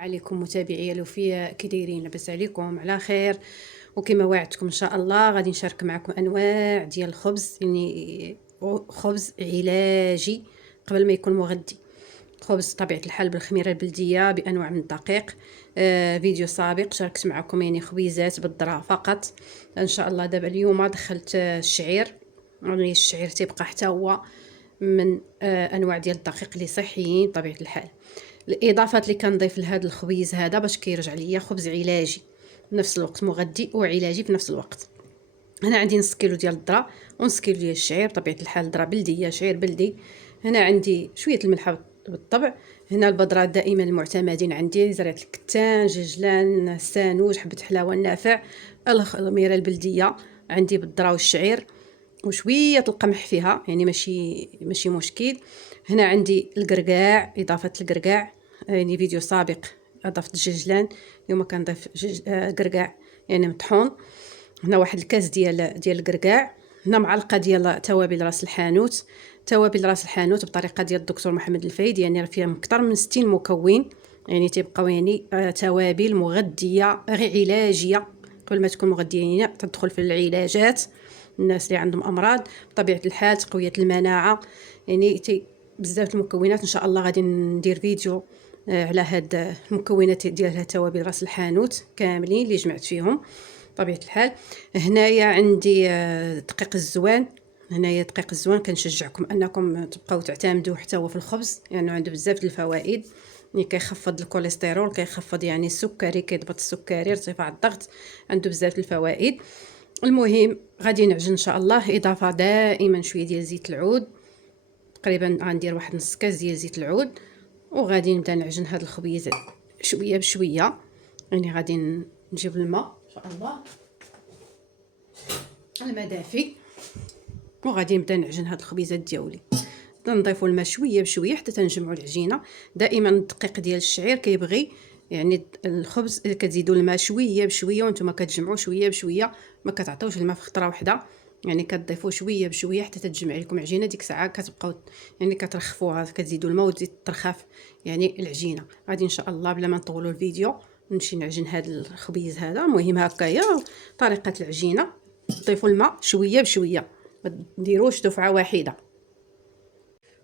عليكم متابعي الوفياء، كي دايرين؟ لاباس عليكم؟ على خير. وكما وعدتكم ان شاء الله غادي نشارك معكم انواع ديال الخبز، يعني خبز علاجي قبل ما يكون مغذي. خبز طبيعة الحال بالخميرة البلدية بأنواع من الدقيق. فيديو سابق شاركت معكم يعني خبيزات بالذرة فقط. إن شاء الله دابا اليوم دخلت الشعير، يعني الشعير تيبقى حتى هو من أنواع ديال الدقيق اللي صحيين بطبيعة الحال. الإضافات اللي كنضيف لهذا الخبيز هذا باش كيرجع ليا خبز علاجي في نفس الوقت، مغذي وعلاجي في نفس الوقت. هنا عندي نص كيلو ديال الذره ونص كيلو ديال الشعير بطبيعه الحال، ذره بلديه شعير بلدي. هنا عندي شويه الملح بالطبع. هنا البودرات دائما المعتمدين عندي زريعه الكتان، ججلان، سانوج، حبه حلاوه النافع، الخميره البلديه عندي بالذره والشعير وشويه القمح فيها، يعني ماشي مشكل. هنا عندي القرقاع، اضافه القرقاع يعني فيديو سابق اضفت الججلان، اليوم كنضيف قرقاع يعني مطحون. هنا واحد الكاس ديال القرقاع. هنا معلقه ديال توابل راس الحانوت. توابل راس الحانوت بطريقه ديال الدكتور محمد الفايد، يعني فيها اكثر من 60 مكون، يعني تيبقاو يعني توابل مغذيه غير علاجيه. قبل ما تكون مغذيه يعني تدخل في العلاجات الناس اللي عندهم امراض بطبيعه الحال، تقويه المناعه، يعني بزاف المكونات. ان شاء الله غادي ندير فيديو على هاد المكونات ديال توابل راس الحانوت كاملين اللي جمعت فيهم بطبيعه الحال. هنايا عندي دقيق الزوان. هنايا دقيق الزوان كنشجعكم انكم تبقاو تعتمدوه حتى هو في الخبز، لانه يعني عنده بزاف د الفوائد، يعني كيخفض الكوليسترول، كيخفض يعني السكري، كيضبط السكري، ارتفاع الضغط، عنده بزاف الفوائد. المهم غادي نعجن ان شاء الله. اضافه دائما شويه ديال زيت العود، تقريبا غندير واحد نص كاس ديال زيت العود، وغادي نبدا نعجن هذا الخبيز شويه بشويه. يعني غادي نجيب الماء ان شاء الله، الماء دافي، وغادي نبدا نعجن هاد الخبيزات ديالي. نضيفوا الماء شويه بشويه حتى تنجمعوا العجينه. دائما الدقيق ديال الشعير كيبغي يعني الخبز كتزيدوا الماء شويه بشويه، وانتم كتجمعوا شويه بشويه، ما كتعطيوش الماء في خطره واحده، يعني كتضيفوا شويه بشويه حتى تتجمع لكم عجينه. ديك الساعه كتبقاو يعني كترخفوها، كتزيدوا الماء وتزيد ترخف يعني العجينه. غادي ان شاء الله بلا ما نطولوا الفيديو نمشي نعجن هذا الخبيز هذا. المهم هكايا طريقه العجينه، تضيفوا الماء شويه بشويه، ما ديروش دفعه واحده.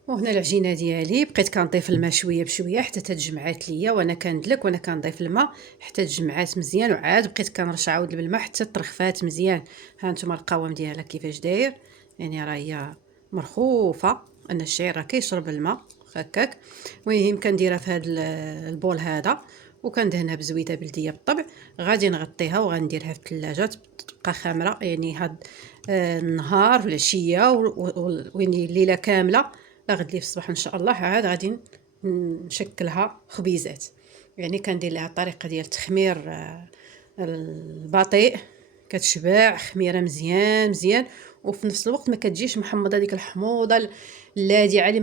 وهنا العجينه ديالي بقيت كنضيف الماء شويه بشويه حتى تجمعات ليا، وانا كندلك وانا كنضيف الماء حتى تجمعات مزيان، وعاد بقيت كنرش عاود بالماء حتى ترخفات مزيان. ها نتوما القوام ديالها كيفاش داير، يعني راه هي مرخوفه ان الشعير راه كيشرب الماء هكاك. المهم كنديرها في هذا البول هذا، وكندهنها بزويته بلديه بالطبع. غادي نغطيها وغنديرها في الثلاجه تبقى خامره، يعني هاد النهار والعشيه ويعني الليله كامله، غد لي في الصباح ان شاء الله عاد غادي نشكلها خبيزات. يعني كندير لها الطريقه ديال التخمير البطيء، كتشبع خميره مزيان مزيان، وفي نفس الوقت ما كتجيش محمضه ديك الحموضه اللاذعه اللي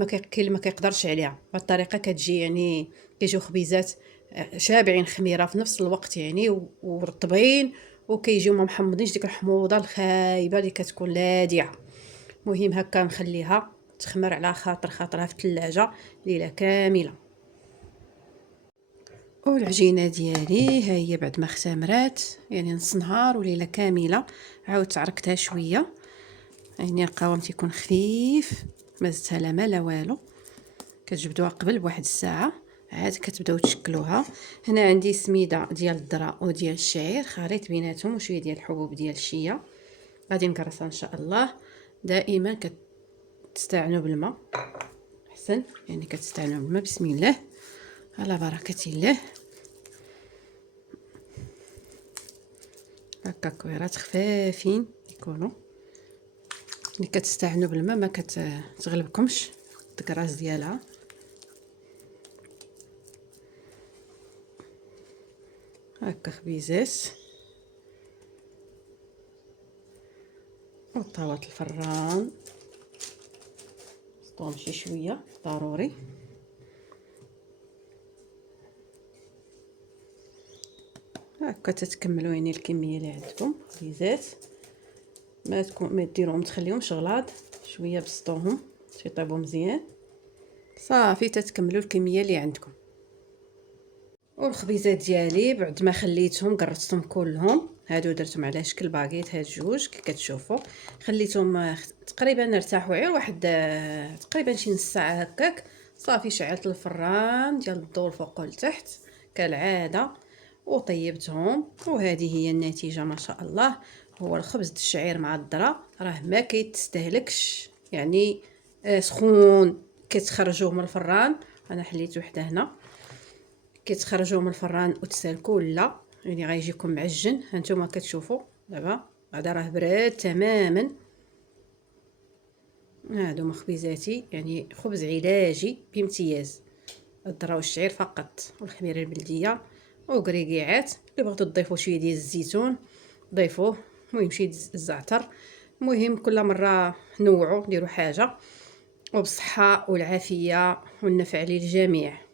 ما كيقدرش عليها. بهالطريقه كتجي يعني كيجيو خبيزات شابعين خميره في نفس الوقت يعني ورطبين، وكيجيو ما محمضينش ديك الحموضه الخايبه اللي كتكون لاذعه. مهم هكا نخليها تخمر على خاطرها في الثلاجه ليله كامله. والعجينه ديالي ها هي بعد ما اختمرات يعني نص نهار وليله كامله، عاودت عرقتها شويه، يعني القوام تيكون خفيف، ما زدتها لا ما لا والو. كتجبدوها قبل بواحد الساعه، عاد كتبداو تشكلوها. هنا عندي سميده ديال الذره وديال الشعير، خليط بيناتهم وشويه ديال الحبوب ديال الشيا. غادي نكرسها ان شاء الله. دائما كتستعنوا بالماء احسن، يعني كتستعنوا بالماء. بسم الله على بركه الله. هكا كويرات خفافين يكونوا، ملي كتستعنوا بالماء ما كتغلبكمش الكراس ديالها. هكا خبيزات وطاوات الفران سطوهم شي شويه ضروري. هكا تتكملوا يعني الكميه اللي عندكم خبيزات، ما ديروهم تخليهمش غلاض، شويه بسطوهم يطيبوا مزيان صافي تتكملوا الكميه اللي عندكم. والخبيزات ديالي بعد ما خليتهم قرصتهم كلهم، هادو درتهم على شكل باغيت، هاد جوج كي كتشوفوا خليتهم تقريبا ارتاحوا غير واحد تقريبا شي نص ساعه هكاك. صافي شعلت الفران ديال الضو الفوق والتحت كالعاده وطيبتهم، وهذه هي النتيجه ما شاء الله. هو الخبز الشعير مع الذره راه ما كيتستهلكش يعني، سخون كتخرجوه من الفران. انا حليت وحده هنا، كيتخرجوا من الفران وتسالكوا لا يعني غيجيكم معجن. هانتوما كتشوفوا دابا هذا راه براد تماما. هادو مخبيزاتي يعني خبز علاجي بامتياز، الذره والشعير فقط والخميره البلديه وكريكيعات. اللي بغيتو تضيفوا شويه ديال الزيتون ضيفوه، المهم شي الزعتر. المهم كل مره نوعوا ديروا حاجه، وبالصحه والعافيه والنفع للجميع.